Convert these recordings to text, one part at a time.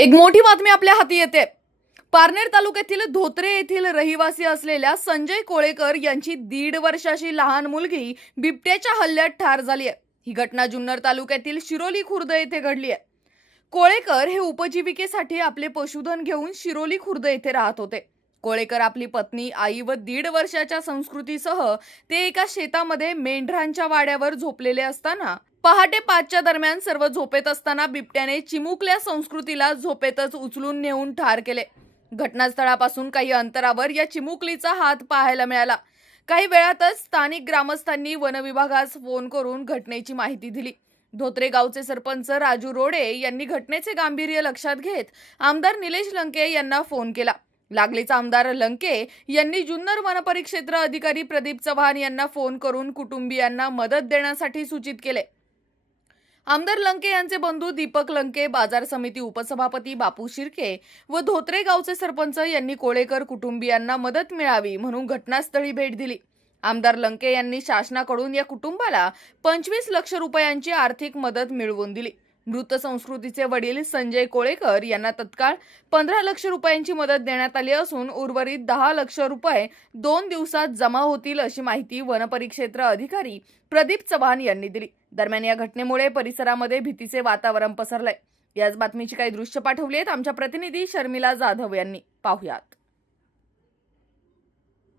एक मोठी बातमी आपल्या हाती येते. पारनेर तालुक्यातील धोत्रे येथील रहिवासी असलेल्या संजय कोळेकर यांची दीड वर्षाची लहान मुलगी बिबट्याच्या हल्ल्यात ठार झाली आहे. ही घटना जुन्नर तालुक्यातील शिरोली खुर्द येथे घडली आहे. कोळेकर हे उपजीविकेसाठी आपले पशुधन घेऊन शिरोली खुर्द येथे राहत होते. कोळेकर आपली पत्नी आई व दीड वर्षाच्या संस्कृतीसह ते एका शेतामध्ये मेंढरांच्या वाड्यावर झोपलेले असताना पहाटे पाचच्या दरम्यान सर्व झोपेत असताना बिबट्याने चिमुकल्या संस्कृतीला झोपेतच उचलून नेऊन ठार केले. घटनास्थळापासून काही अंतरावर या चिमुकलीचा हात पाहायला मिळाला. काही वेळातच स्थानिक ग्रामस्थांनी वनविभागास फोन करून घटनेची माहिती दिली. धोत्रे गावचे सरपंच राजू रोडे यांनी घटनेचे गांभीर्य लक्षात घेत आमदार निलेश लंके यांना फोन केला. लागलीच आमदार लंके यांनी जुन्नर वनपरिक्षेत्र अधिकारी प्रदीप चव्हाण यांना फोन करून कुटुंबियांना मदत देण्यासाठी सूचित केले. आमदार लंके यांचे बंधू दीपक लंके बाजार समिती उपसभापती बापू शिर्के व धोत्रे गावचे सरपंच यांनी कोळेकर कुटुंबियांना मदत मिळावी म्हणून घटनास्थळी भेट दिली. आमदार लंके यांनी शासनाकडून या कुटुंबाला पंचवीस लक्ष रुपयांची आर्थिक मदत मिळवून दिली. मृत संस्कृतीचे वडील संजय कोळेकर यांना तत्काळ पंधरा लक्ष रुपयांची मदत देण्यात आली असून उर्वरित दहा लक्ष रुपये दोन दिवसात जमा होतील अशी माहिती वनपरिक्षेत्र अधिकारी प्रदीप चव्हाण यांनी दिली. दरम्यान या घटनेमुळे परिसरामध्ये भीतीचे वातावरण पसरलंय. याच बातमीची काही दृश्य पाठवली आहेत आमच्या प्रतिनिधी शर्मिला जाधव यांनी. पाहुयात.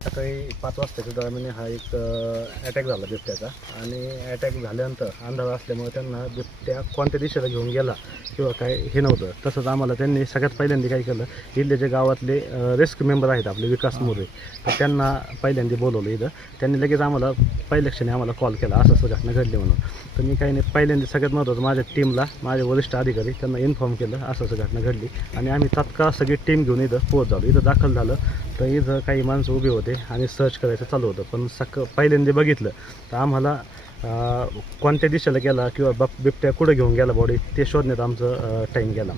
सकाळी पाच वाजताच्या दरम्यान हा एक अटॅक झाला बिबट्याचा. आणि अटॅक झाल्यानंतर अंधार असल्यामुळे त्यांना बिबट्या कोणत्या दिशेला घेऊन गेला किंवा काय हे नव्हतं. तसंच आम्हाला त्यांनी सगळ्यात पहिल्यांदा काय केलं इथले जे गावातले रेस्क्यू मेंबर आहेत आपले विकास मोरे तर त्यांना पहिल्यांदा बोलवलं इथं. त्यांनी लगेच आम्हाला पहिल्या क्षणी आम्हाला कॉल केला असं असं घटना घडली म्हणून. तर मी काही नाही पहिल्यांदा सगळ्यात महत्त्वाचं माझ्या टीमला माझे वरिष्ठ अधिकारी त्यांना इन्फॉर्म केलं असं असं घटना घडली. आणि आम्ही तात्काळ सगळी टीम घेऊन इथं पोहोच झालो इथं दाखल झालं तर इथं काही माणसं उभी होते आणि सर्च करायचं चालू होतं. पण सक पहिल्यांदा बघितलं तर आम्हाला कोणत्या दिशेला गेला किंवा बप बिबट्या कुठं घेऊन गेला बॉडी ते शोधण्यात आमचं टाईम गेला.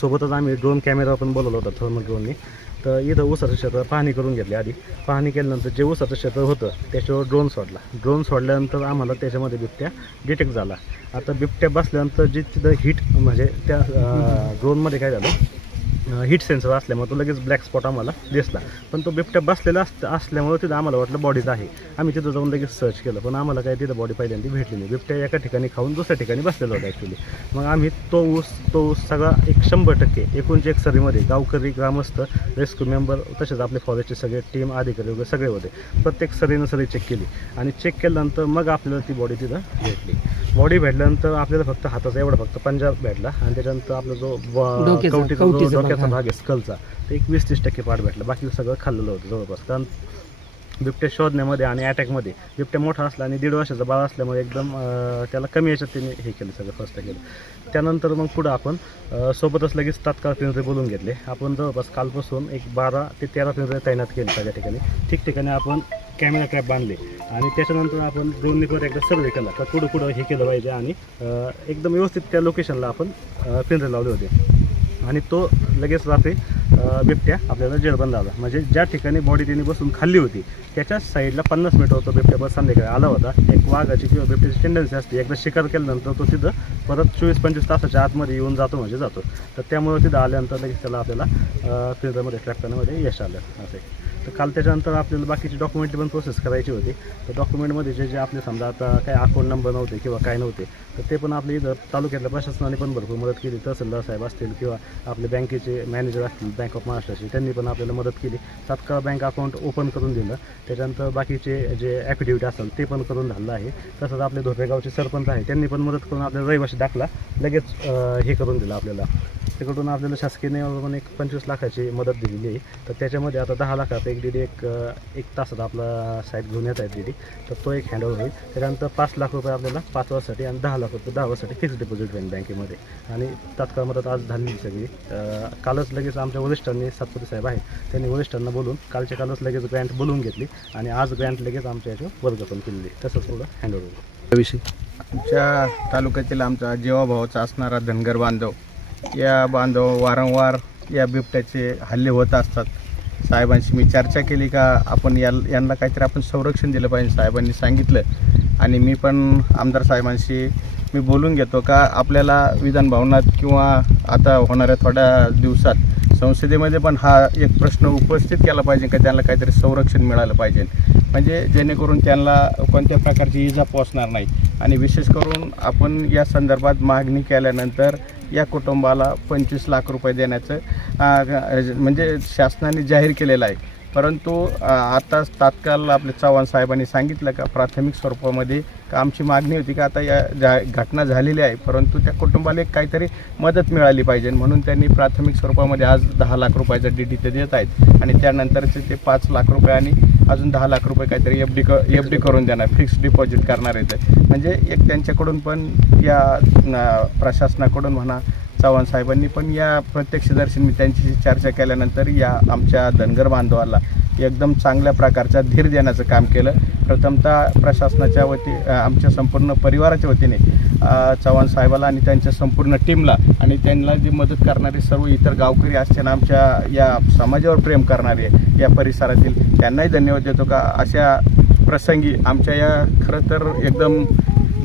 सोबतच आम्ही ड्रोन कॅमेरा पण बोलवला होता थर्मल ड्रोननी तर इथं ऊसाचं क्षेत्र पाहणी करून घेतली आधी. पाहणी केल्यानंतर जे ऊसाचं क्षेत्र होतं त्याच्यावर ड्रोन सोडला. ड्रोन सोडल्यानंतर आम्हाला त्याच्यामध्ये बिबट्या डिटेक्ट झाला. आता बिबट्या बसल्यानंतर जी तिथं हिट म्हणजे त्या ड्रोनमध्ये काय झालं हिट सेन्सर असल्यामुळे तो लगेच ब्लॅक स्पॉट आम्हाला दिसला. पण तो बिबट्या बसलेला अस असल्यामुळे तिथं आम्हाला वाटलं बॉडीज आहे. आम्ही तिथं जाऊन लगेच सर्च केलं पण आम्हाला काय तिथं बॉडी पहिल्यांदा भेटली नाही. बिबट्या एका ठिकाणी खाऊन दुसऱ्या ठिकाणी बसलेला होता ॲक्च्युली मग आम्ही तो ऊस तो ऊस सगळा एक शंभर टक्के एकोणच्या एक सरीमध्ये गावकरी ग्रामस्थ रेस्क्यू मेंबर तसेच आपले फॉरेस्टचे सगळे टीम अधिकारी वगैरे सगळे होते. प्रत्येक सरीनं सरी चेक केली आणि चेक केल्यानंतर मग आपल्याला ती बॉडी तिथं भेटली. बॉडी भेटल्यानंतर आपल्याला फक्त हाताचा एवढा फक्त पंजाब भेटला. आणि त्याच्यानंतर आपला जो डोक्याचा- कवटीचा जो कवटीचा भाग, डोक्याचा हा. भाग आहे स्कलचा ते एक वीस तीस टक्के पाठ भेटला. बाकी सगळं खाल्लेलं होतं जवळपास. कारण बिबट्या शोधण्यामध्ये आणि अटॅकमध्ये बिबट्या मोठा असला आणि दीड वर्षाचा बाळ असल्यामुळे एकदम अं, त्याला कमी याच्यात त्याने हे केलं सगळं फर्स्ट केलं. त्यानंतर मग पुढं आपण अं, सोबतच लगेच तात्काळ पिंजरे बोलून घेतले. आपण जवळपास कालपासून एक बारा ते तेरा पिंजरे तैनात केले सगळ्या ठिकाणी. ठिकठिकाणी आपण कॅमेरा कॅप बांधले. आणि त्याच्यानंतर आपण ड्रोन परत एकदा सर्वे केला. का पुढं पुढं हे केलं पाहिजे आणि एकदम व्यवस्थित त्या लोकेशनला आपण पिंजरे लावले होते. आणि तो लगेच रात्री बिबट्या आपल्याला जेळबंद आला म्हणजे ज्या ठिकाणी बॉडी त्यांनी बसून खाल्ली होती त्याच्याच साईडला पन्नास मिनटं तो बिबट्या बस संध्याकाळी आला होता. एक वाघाची किंवा बिबट्याची टेंडन्सी असते एकदा शिकार केल्यानंतर तो तिथं परत चोवीस पंचवीस तासाच्या आतमध्ये येऊन जातो म्हणजे जातो. तर त्यामुळे तिथं आल्यानंतर लगेच त्याला आपल्याला पिंजरामध्ये ट्रॅक करण्यामध्ये यश आलं. असं तर काल त्याच्यानंतर आपल्याला बाकीचे डॉक्युमेंट पण प्रोसेस करायची होती. तर डॉक्युमेंटमध्ये जे जे आपले समजा आता काय अकाउंट नंबर नव्हते किंवा काय नव्हते तर ते पण आपले इथं तालुक्यातल्या प्रशासनाने पण भरपूर मदत केली. तहसीलदार साहेब असतील किंवा आपले बँकेचे मॅनेजर असतील बँक ऑफ महाराष्ट्राचे त्यांनी पण आपल्याला मदत केली. तात्काळ बँक अकाउंट ओपन करून दिलं. त्याच्यानंतर बाकीचे जे ॲफिडेविट असतात ते पण करून झालं आहे. तसंच आपले धोपेगावचे सरपंच आहे त्यांनी पण मदत करून आपल्याला रहिवाशी दाखला लगेच हे करून दिलं आपल्याला. तिकडून आपल्याला शासकीय पण एक पंचवीस लाखाची मदत दिलेली आहे. तर त्याच्यामध्ये आता दहा लाखाचा एक डीडी एक एक तासात आपला साईट घेऊन येत आहे डीडी तर तो एक हँडओव्हर होईल. त्याच्यानंतर पाच लाख रुपये आपल्याला पाच वर्षासाठी आणि दहा लाख रुपये दहा वर्षासाठी फिक्स डिपॉझिट होईल बँकेमध्ये. आणि तात्काळ मदत आज झालेली सगळी. कालच लगेच आमच्या वरिष्ठांनी सातपुते साहेब आहेत त्यांनी वरिष्ठांना बोलून कालच्या कालच लगेच ग्रँट बोलवून घेतली आणि आज ग्रँट लगेच आमच्या याच्यावर वर्ग पण केलेली तसंच पुढं हँडओव्हर होईल. विषयी आमच्या तालुक्यातील आमचा जीवाभावाचा असणारा धनगर बांधव या बांधव वारंवार या बिबट्याचे हल्ले होत असतात. साहेबांशी मी चर्चा केली का आपण या यांना काहीतरी आपण संरक्षण दिलं पाहिजे साहेबांनी सांगितलं. आणि मी पण आमदार साहेबांशी मी बोलून घेतो का आपल्याला विधान भवनात किंवा आता होणाऱ्या थोड्या दिवसात संसदेमध्ये पण हा एक प्रश्न उपस्थित केला पाहिजे का त्यांना काहीतरी संरक्षण मिळालं पाहिजे. म्हणजे जेणेकरून त्यांना कोणत्या प्रकारची इजा पोचणार नाही. आणि विशेष करून आपण या संदर्भात मागणी केल्यानंतर या कुटुंबाला पंचवीस लाख रुपये देण्याचं म्हणजे शासनाने जाहीर केलेलं आहे. परंतु आता तात्काळ आपले चव्हाण साहेबांनी सांगितलं का प्राथमिक स्वरूपामध्ये का आमची मागणी होती का आता या ज्या घटना झालेली आहे परंतु त्या कुटुंबाला एक काहीतरी मदत मिळाली पाहिजे. म्हणून त्यांनी प्राथमिक स्वरूपामध्ये आज दहा लाख रुपयाचा डी डी ते देत आहेत. आणि त्यानंतरचे ते पाच लाख रुपये आणि अजून दहा लाख रुपये काहीतरी एफ डी क एफ डी करून देणार फिक्स डिपॉझिट करणार आहेत म्हणजे एक त्यांच्याकडून पण या प्रशासनाकडून म्हणा चव्हाण साहेबांनी पण या प्रत्यक्षदर्शी मी त्यांची चर्चा केल्यानंतर या आमच्या धनगर बांधवाला एकदम चांगल्या प्रकारचा धीर देण्याचं काम केलं. प्रथमतः प्रशासनाच्या वती आमच्या संपूर्ण परिवाराच्या वतीने चव्हाण साहेबाला आणि त्यांच्या संपूर्ण टीमला आणि त्यांना जी मदत करणारे सर्व इतर गावकरी असताना आमच्या या समाजावर प्रेम करणारे या परिसरातील त्यांनाही धन्यवाद देतो का? अशा प्रसंगी आमच्या या खरं तर एकदम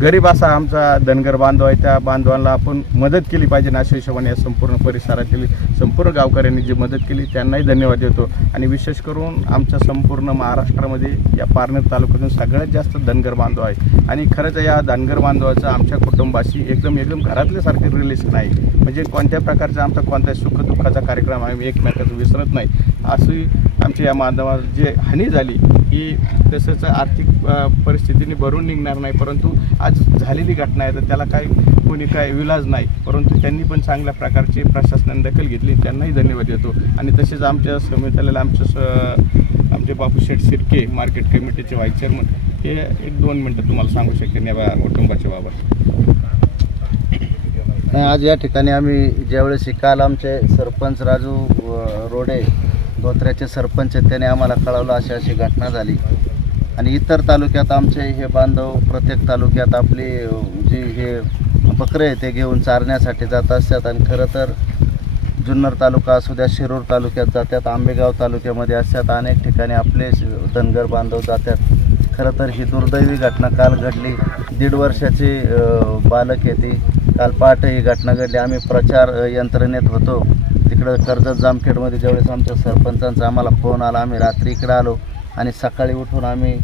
गरीब असा आमचा धनगर बांधव आहे त्या बांधवांना आपण मदत केली पाहिजे ना अशा हिशोबाने या संपूर्ण परिसरातील संपूर्ण गावकऱ्यांनी जी मदत केली त्यांनाही धन्यवाद देतो. आणि विशेष करून आमच्या संपूर्ण महाराष्ट्रामध्ये या पारनेर तालुक्यातून सगळ्यात जास्त धनगर बांधव आहे. आणि खरंच या धनगर बांधवाचं आमच्या कुटुंबाशी एकदम एकदम घरातल्यासारखे रिलेशन आहे. म्हणजे कोणत्या प्रकारचा आमचा कोणत्याही सुखदुःखाचा कार्यक्रम आम्ही एकमेकाचं विसरत नाही. अशी आमच्या या बांधवाला जे हानी झाली ही तसंच आर्थिक परिस्थितीने भरून निघणार नाही. परंतु आज झालेली घटना आहे तर त्याला काही कोणी काय विलाज नाही. परंतु त्यांनी पण चांगल्या प्रकारची प्रशासनाने दखल घेतली त्यांनाही धन्यवाद देतो. आणि तसेच आमच्या समितीला आमच्या स आमचे बापू शेठ शिर्के मार्केट कमिटीचे व्हाईस चेअरमन हे एक दोन मिनटं तुम्हाला सांगू शकेन या कुटुंबाच्या बाबत. आज या ठिकाणी आम्ही ज्यावेळेस काल आमचे सरपंच राजू रोडे धोत्र्याचे सरपंच त्याने आम्हाला कळवलं अशी अशी घटना झाली. आणि इतर तालुक्यात आमचे हे बांधव प्रत्येक तालुक्यात आपली जी हे बकरे आहे ते घेऊन चारण्यासाठी जात असतात. आणि खरं तर जुन्नर तालुका असू द्या शिरूर तालुक्यात जातात आंबेगाव तालुक्यामध्ये असतात. अनेक ठिकाणी आपले धनगर बांधव जातात. खरं तर ही दुर्दैवी घटना काल घडली. दीड वर्षाची बालक आहे ती. काल पहाटे ही घटना घडली. आम्ही प्रचार यंत्रणेत होतो. तिकडं कर्जत जामखेडमध्ये ज्यावेळेस आमच्या सरपंचांचा आम्हाला फोन आला आम्ही रात्री इकडं आलो. आणि सकाळी उठून आम्ही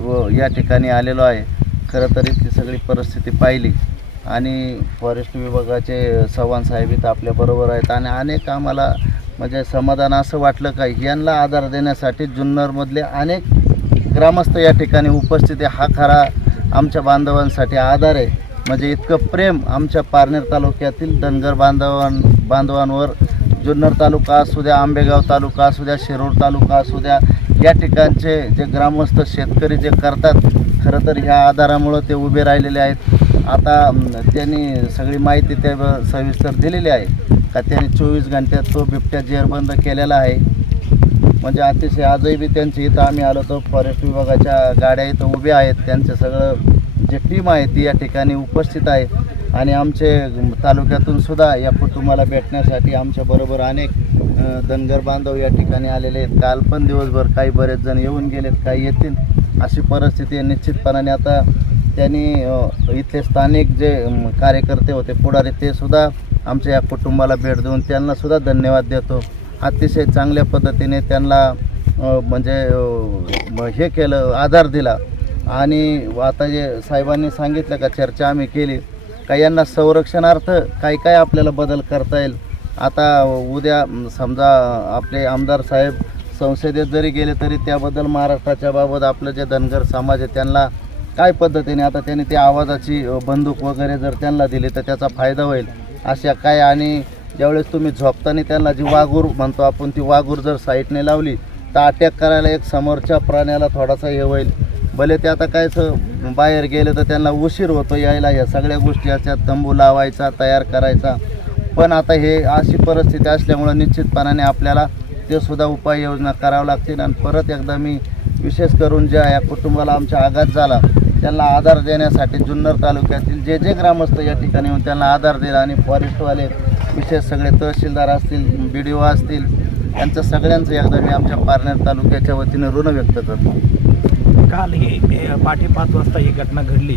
व या ठिकाणी आलेलो आहे. खरं तर इथली सगळी परिस्थिती पाहिली. आणि फॉरेस्ट विभागाचे चव्हाण साहेब इथं आपल्याबरोबर आहेत. आणि अनेक आम्हाला म्हणजे समाधान असं वाटलं का यांना आधार देण्यासाठी जुन्नरमधले अनेक ग्रामस्थ या ठिकाणी उपस्थित आहे. हा खरा आमच्या बांधवांसाठी आधार आहे. म्हणजे इतकं प्रेम आमच्या पारनेर तालुक्यातील धनगर बांधवां बांधवांवर जुन्नर तालुका असू द्या आंबेगाव तालुका असू द्या शिरूर तालुका असू द्या या ठिकाणचे जे ग्रामस्थ शेतकरी जे करतात खरं तर ह्या आधारामुळं ते उभे राहिलेले आहेत. आता त्यांनी सगळी माहिती त्या सविस्तर दिलेली आहे. का त्यांनी चोवीस घंट्यात तो बिबट्या जेरबंद केलेला आहे. म्हणजे अतिशय आजही बी त्यांची इथं आम्ही आलो तर फॉरेस्ट विभागाच्या गाड्या इथं उभ्या आहेत. त्यांचं सगळं जे टीम आहे ती या ठिकाणी उपस्थित आहे. आणि आमचे तालुक्यातून सुद्धा या कुटुंबाला भेटण्यासाठी आमच्याबरोबर अनेक धनगर बांधव या ठिकाणी आलेले आहेत. काल पण दिवसभर काही बरेच जण येऊन गेलेत काही येतील अशी परिस्थिती आहे निश्चितपणाने. आता त्यांनी इथले स्थानिक जे कार्यकर्ते होते पुढारी ते सुद्धा आमच्या या कुटुंबाला भेट देऊन त्यांना सुद्धा धन्यवाद देतो. अतिशय चांगल्या पद्धतीने त्यांना म्हणजे हे केलं आधार दिला. आणि आता जे साहेबांनी सांगितलं का चर्चा आम्ही केली का यांना संरक्षणार्थ काय काय आपल्याला बदल करता येईल? आता उद्या समजा आपले आमदार साहेब संसदेत जरी गेले तरी त्याबद्दल महाराष्ट्राच्या बाबत आपलं जे धनगर समाज आहे त्यांना काय पद्धतीने आता त्यांनी त्या आवाजाची बंदूक वगैरे जर त्यांना दिली तर त्याचा फायदा होईल अशा काय? आणि ज्यावेळेस तुम्ही झोपताना त्यांना जी वाघूर म्हणतो आपण ती वाघूर जर साईडने लावली तर अटॅक करायला एक समोरच्या प्राण्याला थोडासा हे होईल. भले ते आता कायचं बाहेर गेले तर त्यांना उशीर होतो यायला. या सगळ्या गोष्टी असतात तंबू लावायचा तयार करायचा. पण आता हे अशी परिस्थिती असल्यामुळं निश्चितपणाने आपल्याला ते सुद्धा उपाययोजना करावं लागतील. आणि परत एकदा मी विशेष करून ज्या या कुटुंबाला आमच्या आघात झाला त्यांना आधार देण्यासाठी जुन्नर तालुक्यातील जे जे ग्रामस्थ या ठिकाणी येऊन त्यांना आधार दिला आणि फॉरेस्टवाले विशेष सगळे तहसीलदार असतील बी डी ओ असतील यांचं सगळ्यांचं एकदा मी आमच्या पारनेर तालुक्याच्या वतीने ऋण व्यक्त करतो. काल ही हे पाठी पाच वाजता ही घटना घडली.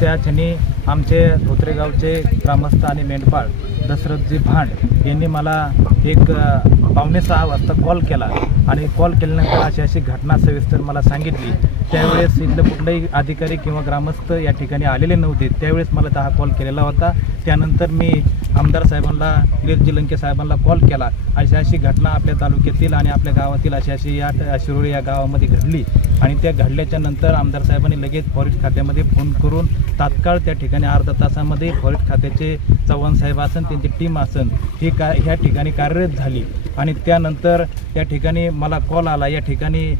त्या क्षणी आमचे धोत्रेगावचे ग्रामस्थ आणि मेंढपाळ दशरथजी भांड यांनी मला एक पावणे सहा वाजता कॉल केला. आणि कॉल केल्यानंतर अशी अशी घटना सविस्तर मला सांगितली. त्यावेळेस इथलं कुठलाही अधिकारी किंवा ग्रामस्थ या ठिकाणी आलेले नव्हते. त्यावेळेस मला दहा कॉल केलेला होता. त्यानंतर मी आमदार साहेबांना गिरीश लंके साहेबांना कॉल केला. अशी अशी घटना आपल्या तालुक्यातील आणि आपल्या गावातील अशी अशी या शिरोळी या गावामध्ये घडली. आणि त्या घडल्याच्या नंतर आमदार साहेबांनी लगेच फॉरेस्ट खात्यामध्ये फोन करून तात्काळ त्या ठिकाणी अर्धा तासामध्ये फॉरेस्ट खात्याचे चव्हाण साहेब असन त्यांची टीम असन ही का ह्या ठिकाणी कार्यरत झाली. आणि त्यानंतर या ठिकाणी मला कॉल आला. या ठिकाणी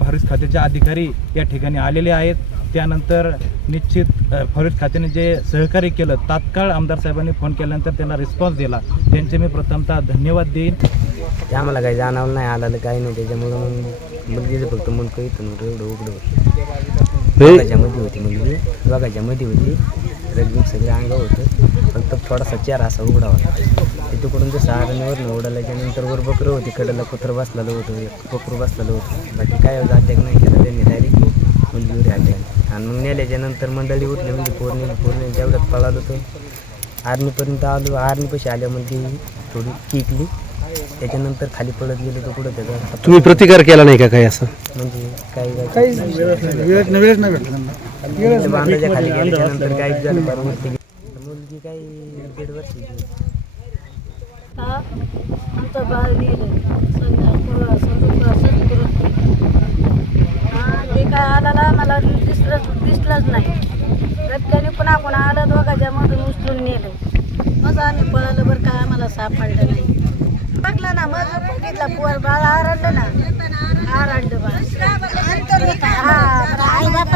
फॉरेस्ट खात्याचे अधिकारी या ठिकाणी आलेले आहेत. त्यानंतर निश्चित फॉरेस्ट खात्याने जे सहकार्य केलं तात्काळ आमदार साहेबांनी फोन केल्यानंतर त्यांना रिस्पॉन्स दिला. त्यांचे मी प्रथमतः धन्यवाद देईन. ते आम्हाला काही जाणवलं नाही आलं काही नाही. त्याच्यामुळं मग मुलगीचं फक्त मुलगा इथून एवढं उघडं होतं. बघायच्या मध्ये होती मुलगी बघायच्या मध्ये होती. रगबीग सगळे अंग होतं. फक्त थोडासा चेहरा असा उघडा होता. ते तिकडून ते सहारणीवर उडाल्याच्या नंतर वर बकरं होती कडला कुत्रं बसलेलं होतं बकरू बसलेलं होतं. बाकी काय अटॅक नाही केला त्यांनी डायरेक्ट मुलगीवर अटॅक. आणि मग नेल्याच्या नंतर मंडळी उठली म्हणजे पोरणी पोरणी जेवढ्यात पळालो तो आर्मीपर्यंत आलो आर्मीपाशी आल्यामध्ये थोडी किकली. त्याच्यानंतर खाली पडत गेलो तर पुढं त्याचा तुम्ही प्रतिकार केला नाही का काही असं? म्हणजे काही काही बांधाच्या खाली गेल्याच्यानंतर काही झालं बरं. मुलगी काही दीड वर्षाची. हा आमचं बाळ हा ते काय आला मला दिसलं दिसलंच नाही. रस्त्याने पुन्हा पुन्हा आलं दोघाच्या मधून उचलून नेलं मग आम्ही पळालं बरं काय आम्हाला सापडलं नाही. बघलं ना मग बघितलं पोर बाळ आरडलं ना. आरडलं बाळ. आई बाप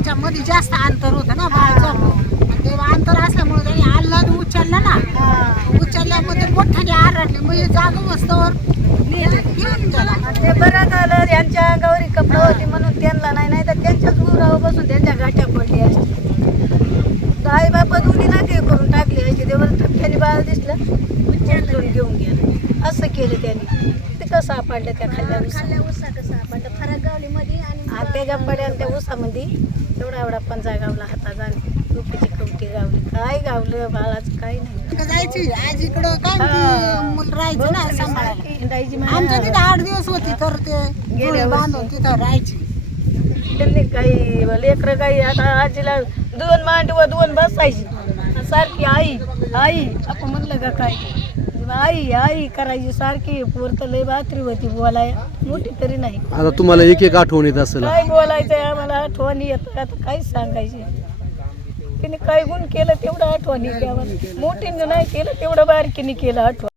आहेत ना त्यांच्यामध्ये जास्त अंतर होतं ना बाळाचं. ते अंतर असल्यामुळे त्यांनी आल्हाद उचललं ना. उचलल्यामध्ये मोठ्याने आरडले. म्हणजे जागा वस्तूवर घेऊन गेला. ते बरं झालं यांच्या अंगावर कपडे होती म्हणून त्यांना नाही नाही तर त्यांच्याच गुरावर बसून त्यांच्या गाठ्या पडली असते. आई बापा दोन्ही नाके करून टाकली ते बरं ठपक्याने बाळ दिसलं. घेऊन गेलं. असं केलं त्यांनी. ते कसं सापडलं त्या खाल्ल्या खाल्ल्या उसा कसा आपण फरक गावलीमध्ये आणि त्याच्या पड्याला त्या उसामध्ये एवढा एवढा पंजा गावला हाता झाली रुपयाची कवटी गावली. काय गावलं बाळाचं काही नाही. जायची. आज इकडं काय म्हणते, मुलं राहायचं ना सांभाळायला? हिंडायची आमच्या तिथे आठ दिवस होती तर ते. बांधून तिथं राहायची. त्यांनी काही लेकरं काही आता आजीला दोन मांडव दोन बसायची. आणि सारखी आई आई आपण म्हणलं का काय. आई आई करायची सारखी पोर तर लय बात्री होती बोलाय मोठी तरी नाही. आता तुम्हाला एक एक आठवण येत असेल. काय बोलायचंय आम्हाला? आठवणी येत आता काहीच सांगायची? तिने काय गुण केलं तेवढं आठवणी द्यावं मोठीने नाही केलं तेवढं बारकीने केलं आठवण.